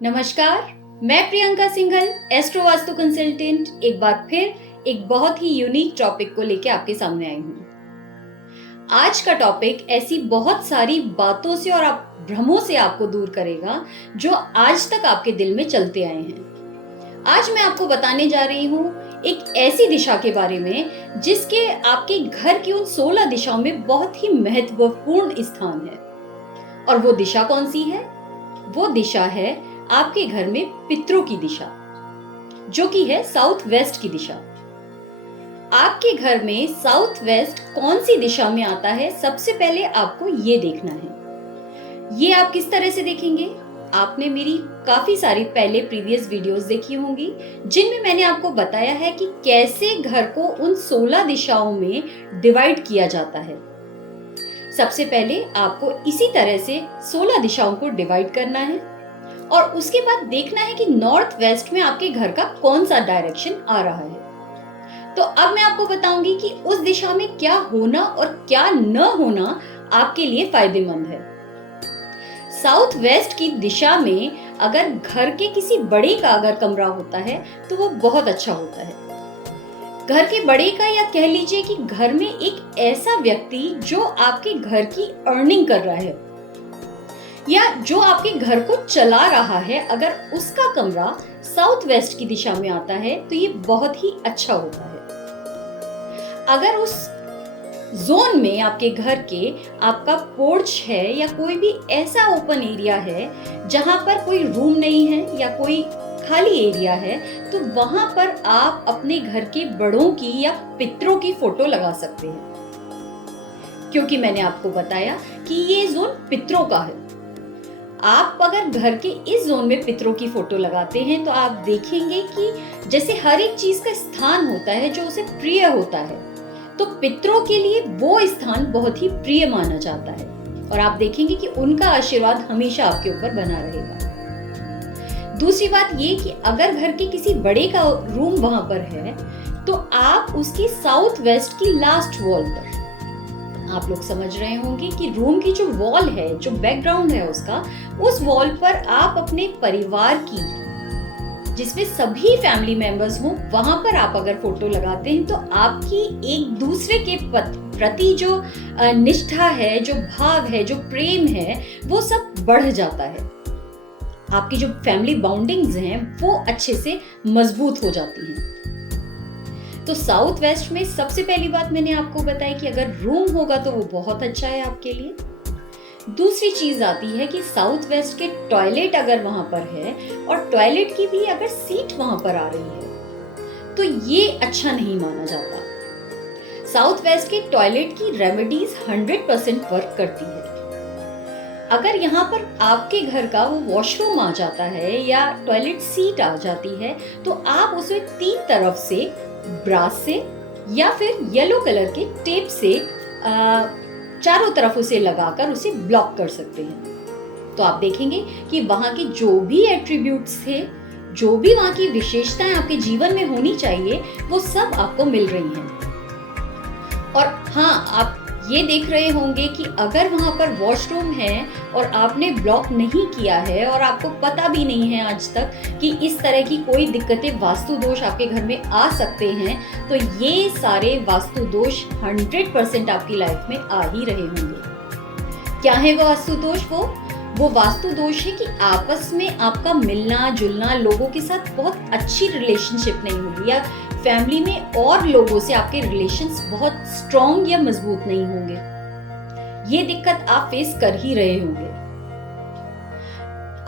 नमस्कार, मैं Priyanka Singhal, astro vastu consultant एक बार फिर एक बहुत ही यूनिक टॉपिक को लेके आपके सामने आई हूँ। आज का टॉपिक ऐसी बहुत सारी बातों से और भ्रमों से आपको दूर करेगा जो आज तक आपके दिल में चलते आए हैं। आज मैं आपको बताने जा रही हूँ एक ऐसी दिशा के बारे में जिसके आपके घर की उन 16 दिशाओं में बहुत ही महत्वपूर्ण स्थान है। और वो दिशा कौन सी है? वो दिशा है आपके घर में पितरों की दिशा, जो कि है साउथ वेस्ट की दिशा। आपके घर में साउथ वेस्ट कौन सी दिशा में आता है, सबसे पहले आपको ये देखना है। ये आप किस तरह से देखेंगे? आपने मेरी काफी सारी पहले प्रीवियस वीडियोस देखी होंगी जिनमें मैंने आपको बताया है कि कैसे घर को उन 16 दिशाओं में डिवाइड किया जाता है। सबसे पहले आपको इसी तरह से 16 दिशाओं को डिवाइड करना है और उसके बाद देखना है कि नॉर्थ वेस्ट में आपके घर का कौन सा डायरेक्शन आ रहा है। तो अब मैं आपको बताऊंगी कि उस दिशा में क्या होना और क्या न होना आपके लिए फायदेमंद है। साउथ वेस्ट की दिशा में अगर घर के किसी बड़े का अगर कमरा होता है तो वो बहुत अच्छा होता है। घर के बड़े का, या कह लीजिए कि घर में एक ऐसा व्यक्ति जो आपके घर की अर्निंग कर रहा है या जो आपके घर को चला रहा है, अगर उसका कमरा साउथ वेस्ट की दिशा में आता है तो ये बहुत ही अच्छा होता है। अगर उस जोन में आपके घर के आपका पोर्च है या कोई भी ऐसा ओपन एरिया है जहां पर कोई रूम नहीं है या कोई खाली एरिया है, तो वहां पर आप अपने घर के बड़ों की या पितरों की फोटो लगा सकते हैं, क्योंकि मैंने आपको बताया कि ये जोन पितरों का है। आप अगर घर के इस जोन में पितरों की फोटो लगाते हैं तो आप देखेंगे कि जैसे हर एक चीज का स्थान होता है जो उसे प्रिय होता है, तो पितरों के लिए वो स्थान बहुत ही प्रिय माना जाता है और आप देखेंगे कि उनका आशीर्वाद हमेशा आपके ऊपर बना रहेगा। दूसरी बात ये कि अगर घर के किसी बड़े का रूम वहां पर है तो आप उसकी साउथ वेस्ट की लास्ट वॉल पर, आप लोग समझ रहे होंगे कि रूम की जो वॉल है, जो बैकग्राउंड है उसका, उस वॉल पर आप अपने परिवार की, जिसमें सभी फैमिली मेंबर्स हों, वहां पर आप अगर फोटो लगाते हैं तो आपकी एक दूसरे के प्रति जो निष्ठा है, जो भाव है, जो प्रेम है, वो सब बढ़ जाता है। आपकी जो फैमिली बाउंडिंग्स हैं वो अच्छे से मजबूत हो जाती हैं। तो साउथ वेस्ट में सबसे पहली बात मैंने आपको बताई कि अगर रूम होगा तो वो बहुत अच्छा है आपके लिए। दूसरी चीज आती है कि साउथ वेस्ट के टॉयलेट अगर वहां पर है और टॉयलेट की भी अगर सीट वहां पर आ रही है तो ये अच्छा नहीं माना जाता। साउथ वेस्ट के टॉयलेट की रेमेडीज 100% वर्क करती है। अगर यहाँ पर आपके घर का वो वॉशरूम आ जाता है या टॉयलेट सीट आ जाती है तो आप उसे 3 तरफ से ब्रास से या फिर येलो कलर के टेप से चारों तरफ उसे लगाकर उसे ब्लॉक कर सकते हैं। तो आप देखेंगे कि वहां के जो भी एट्रीब्यूट्स थे, जो भी वहां की विशेषताएं आपके जीवन में होनी चाहिए, वो सब आपको मिल रही हैं। और हाँ, आप ये देख रहे होंगे कि अगर वहां पर वॉशरूम है और आपने ब्लॉक नहीं किया है और आपको पता भी नहीं है आज तक कि इस तरह की कोई दिक्कतें, वास्तु दोष आपके घर में आ सकते हैं, तो ये सारे वास्तु दोष 100% आपकी लाइफ में आ ही रहे होंगे। क्या है वो वास्तु दोष? वो वास्तु दोष है कि आपस में आपका मिलना जुलना, लोगों के साथ बहुत अच्छी रिलेशनशिप नहीं होगी या फैमिली में और लोगों से आपके रिलेशंस बहुत स्ट्रॉन्ग या मजबूत नहीं होंगे। ये दिक्कत आप फेस कर ही रहे होंगे।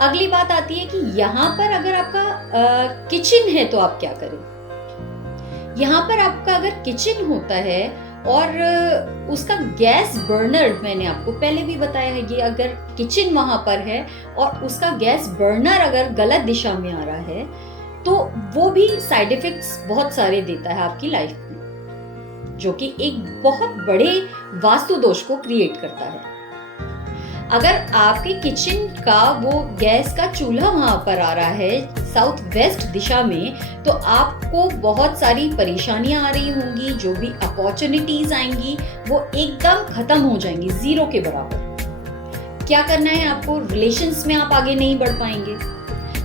अगली बात आती है कि यहाँ पर अगर आपका किचन है तो आप क्या करें। यहाँ पर आपका अगर किचन होता है और उसका गैस बर्नर, मैंने आपको पहले भी बताया है, ये अगर किचन वहां पर है और उसका गैस बर्नर अगर गलत दिशा में आ रहा है तो वो भी साइड इफेक्ट्स बहुत सारे देता है आपकी लाइफ में, जो कि एक बहुत बड़े वास्तु दोष को क्रिएट करता है। अगर आपके किचन का वो गैस का चूल्हा वहां पर आ रहा है साउथ वेस्ट दिशा में, तो आपको बहुत सारी परेशानियां आ रही होंगी, जो भी अपॉर्चुनिटीज आएंगी वो एकदम खत्म हो जाएंगी, 0 के बराबर। क्या करना है आपको? रिलेशंस में आप आगे नहीं बढ़ पाएंगे,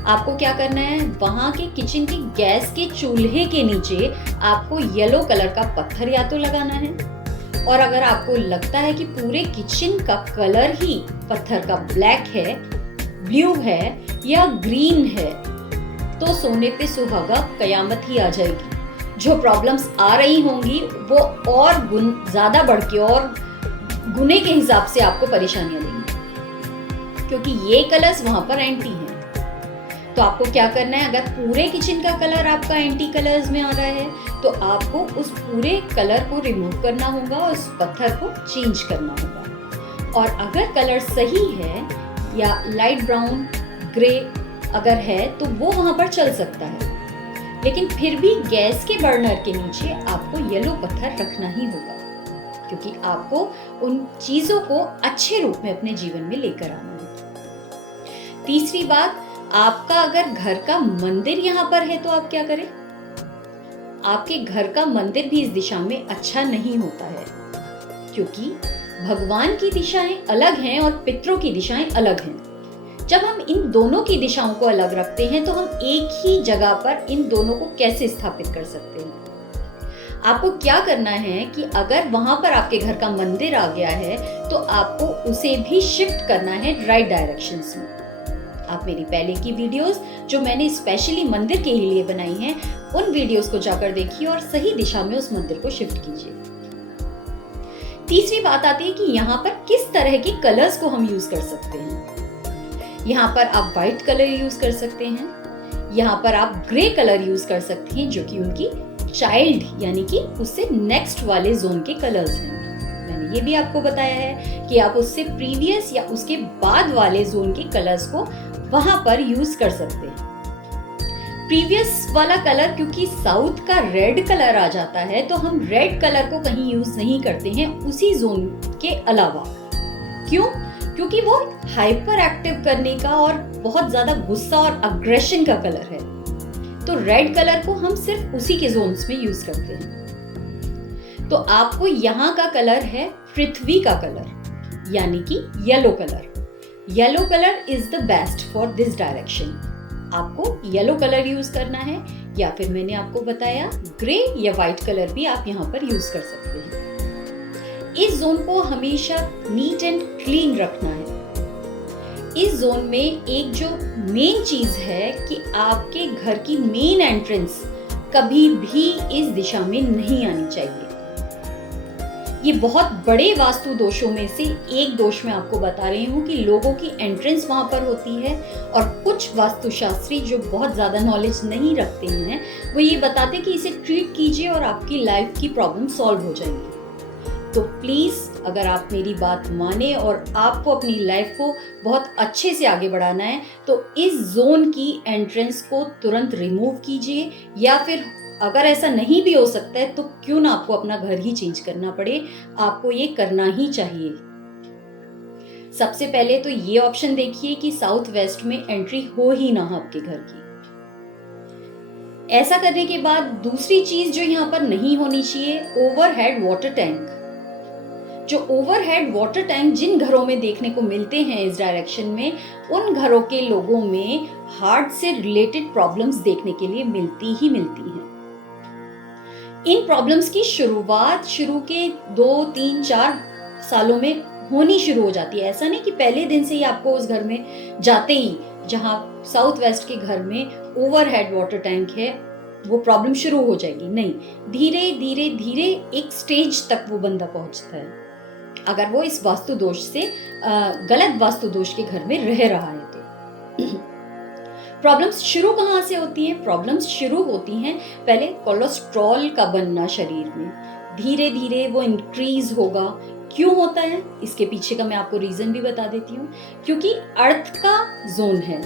आपको क्या करना है, वहां के किचन के गैस के चूल्हे के नीचे आपको येलो कलर का पत्थर या तो लगाना है, और अगर आपको लगता है कि पूरे किचन का कलर ही पत्थर का ब्लैक है, ब्लू है या ग्रीन है, तो सोने पे सुहागा, कयामत ही आ जाएगी। जो प्रॉब्लम्स आ रही होंगी वो और ज्यादा बढ़ के और गुने के हिसाब से आपको परेशानियां देंगी, क्योंकि ये कलर्स वहां पर एंटी हैं। तो आपको क्या करना है, अगर पूरे किचन का कलर आपका एंटी कलर्स में आ रहा है तो आपको उस पूरे कलर को रिमूव करना होगा, उस पत्थर को चेंज करना होगा। और अगर कलर सही है या लाइट ब्राउन, ग्रे अगर है तो वो वहां पर चल सकता है, लेकिन फिर भी गैस के बर्नर के नीचे आपको येलो पत्थर रखना ही होगा, क्योंकि आपको उन चीजों को अच्छे रूप में अपने जीवन में लेकर आना है। तीसरी बात, आपका अगर घर का मंदिर यहाँ पर है तो आप क्या करें, आपके घर का मंदिर भी इस दिशा में अच्छा नहीं होता है, क्योंकि भगवान की दिशाएं अलग हैं और पितरों की दिशाएं अलग हैं। जब हम इन दोनों की दिशाओं को अलग रखते हैं तो हम एक ही जगह पर इन दोनों को कैसे स्थापित कर सकते हैं। आपको क्या करना है कि अगर वहां पर आपके घर का मंदिर आ गया है तो आपको उसे भी शिफ्ट करना है राइट डायरेक्शंस में। आप मेरी पहले की वीडियोस जो मैंने स्पेशली मंदिर के लिए बनाई हैं, उन वीडियोस को जाकर देखिए और सही दिशा में उस मंदिर को शिफ्ट कीजिए। तीसरी बात आती है कि यहाँ पर किस तरह के कलर्स को हम यूज कर सकते हैं। यहाँ पर आप व्हाइट कलर यूज कर सकते हैं, यहाँ पर आप ग्रे कलर यूज कर सकते हैं, जो कि उनकी चाइल्ड यानी कि उससे नेक्स्ट वाले जोन के कलर्स हैं। मैंने ये भी आपको बताया है कि आप उससे प्रीवियस या उसके बाद वाले जोन के कलर्स को वहां पर यूज कर सकते हैं। प्रीवियस वाला कलर क्योंकि साउथ का रेड कलर आ जाता है, तो हम रेड कलर को कहीं यूज नहीं करते हैं उसी जोन के अलावा। क्यों? क्योंकि वो हाइपर एक्टिव करने का और बहुत ज्यादा गुस्सा और अग्रेशन का कलर है, तो रेड कलर को हम सिर्फ उसी के जोन्स में यूज करते हैं। तो आपको यहाँ का कलर है पृथ्वी का कलर, यानी कि yellow colour. Yellow colour is the best for this direction. आपको येलो कलर यूज करना है, या फिर मैंने आपको बताया ग्रे या व्हाइट कलर भी आप यहाँ पर यूज कर सकते हैं। इस जोन को हमेशा नीट एंड क्लीन रखना है। इस जोन में एक जो मेन चीज है कि आपके घर की मेन एंट्रेंस कभी भी इस दिशा में नहीं आनी चाहिए। ये बहुत बड़े वास्तु दोषों में से एक दोष मैं आपको बता रही हूँ कि लोगों की एंट्रेंस वहां पर होती है, और कुछ वास्तुशास्त्री जो बहुत ज्यादा नॉलेज नहीं रखते हैं वो ये बताते कि इसे ट्रीट कीजिए और आपकी लाइफ की प्रॉब्लम सॉल्व हो जाएंगी। तो प्लीज अगर आप मेरी बात माने और आपको अपनी लाइफ को बहुत अच्छे से आगे बढ़ाना है तो इस जोन की एंट्रेंस को तुरंत रिमूव कीजिए, या फिर अगर ऐसा नहीं भी हो सकता है तो क्यों ना आपको अपना घर ही चेंज करना पड़े, आपको ये करना ही चाहिए। सबसे पहले तो ये ऑप्शन देखिए कि साउथ वेस्ट में एंट्री हो ही ना आपके घर की। ऐसा करने के बाद दूसरी चीज जो यहाँ पर नहीं होनी चाहिए, ओवरहेड वाटर टैंक। जो ओवरहेड वाटर टैंक जिन घरों में देखने को मिलते हैं इस डायरेक्शन में, उन घरों के लोगों में हार्ट से रिलेटेड प्रॉब्लम्स देखने के लिए मिलती ही मिलती हैं। इन प्रॉब्लम्स की शुरुआत शुरू के 2, 3, 4 सालों में होनी शुरू हो जाती है। ऐसा नहीं कि पहले दिन से ही आपको उस घर में जाते ही, जहां साउथ वेस्ट के घर में ओवरहेड वाटर टैंक है, वो प्रॉब्लम शुरू हो जाएगी। नहीं, धीरे धीरे धीरे एक स्टेज तक वो बंदा पहुंचता है, अगर वो इस वास्तु दोष से गलत वास्तु दोष के घर में रह रहा है तो। प्रॉब्लम्स शुरू कहाँ से होती हैं? प्रॉब्लम्स शुरू होती हैं पहले कोलेस्ट्रॉल का बनना शरीर में, धीरे धीरे वो इंक्रीज होगा। क्यों होता है इसके पीछे का मैं आपको रीजन भी बता देती हूँ। क्योंकि अर्थ का जोन है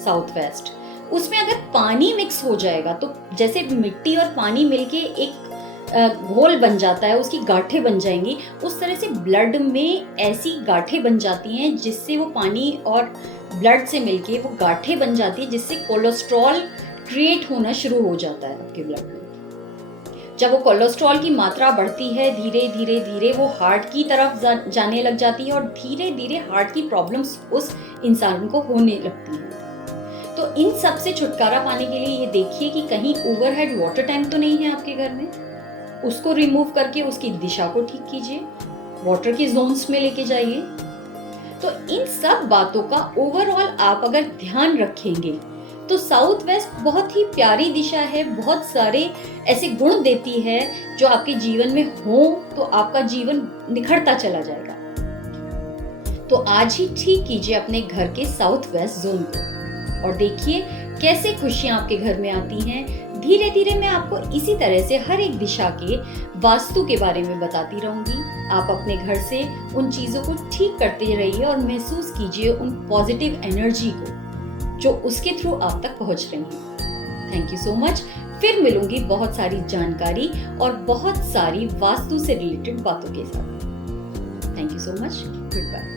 साउथ वेस्ट, उसमें अगर पानी मिक्स हो जाएगा तो जैसे मिट्टी और पानी मिलके एक घोल बन जाता है, उसकी गांठें बन जाएंगी, उस तरह से ब्लड में ऐसी गांठें बन जाती हैं जिससे वो पानी और ब्लड से मिलके वो गांठें बन जाती है, जिससे कोलेस्ट्रॉल क्रिएट होना शुरू हो जाता है आपके ब्लड में। जब वो कोलेस्ट्रॉल की मात्रा बढ़ती है, धीरे धीरे धीरे वो हार्ट की तरफ जाने लग जाती है और धीरे धीरे हार्ट की प्रॉब्लम्स उस इंसान को होने लगती है। तो इन सब से छुटकारा पाने के लिए ये देखिए कि कहीं ओवरहेड वाटर टैंक तो नहीं है आपके घर में। उसको रिमूव करके उसकी दिशा को ठीक कीजिए, वाटर के जोन्स में लेके जाइए। तो इन सब बातों का ओवरऑल आप अगर ध्यान रखेंगे तो साउथ वेस्ट बहुत ही प्यारी दिशा है, बहुत सारे ऐसे गुण देती है जो आपके जीवन में हो तो आपका जीवन निखरता चला जाएगा। तो आज ही ठीक कीजिए अपने घर के साउथ वेस्ट जोन को और देखिए कैसे खुशियां आपके घर में आती हैं। धीरे धीरे मैं आपको इसी तरह से हर एक दिशा के वास्तु के बारे में बताती रहूंगी। आप अपने घर से उन चीजों को ठीक करते रहिए और महसूस कीजिए उन पॉजिटिव एनर्जी को जो उसके थ्रू आप तक पहुंच रही है। Thank you so much. फिर मिलूंगी बहुत सारी जानकारी और बहुत सारी वास्तु से रिलेटेड बातों के साथ। Thank you so much. Good bye.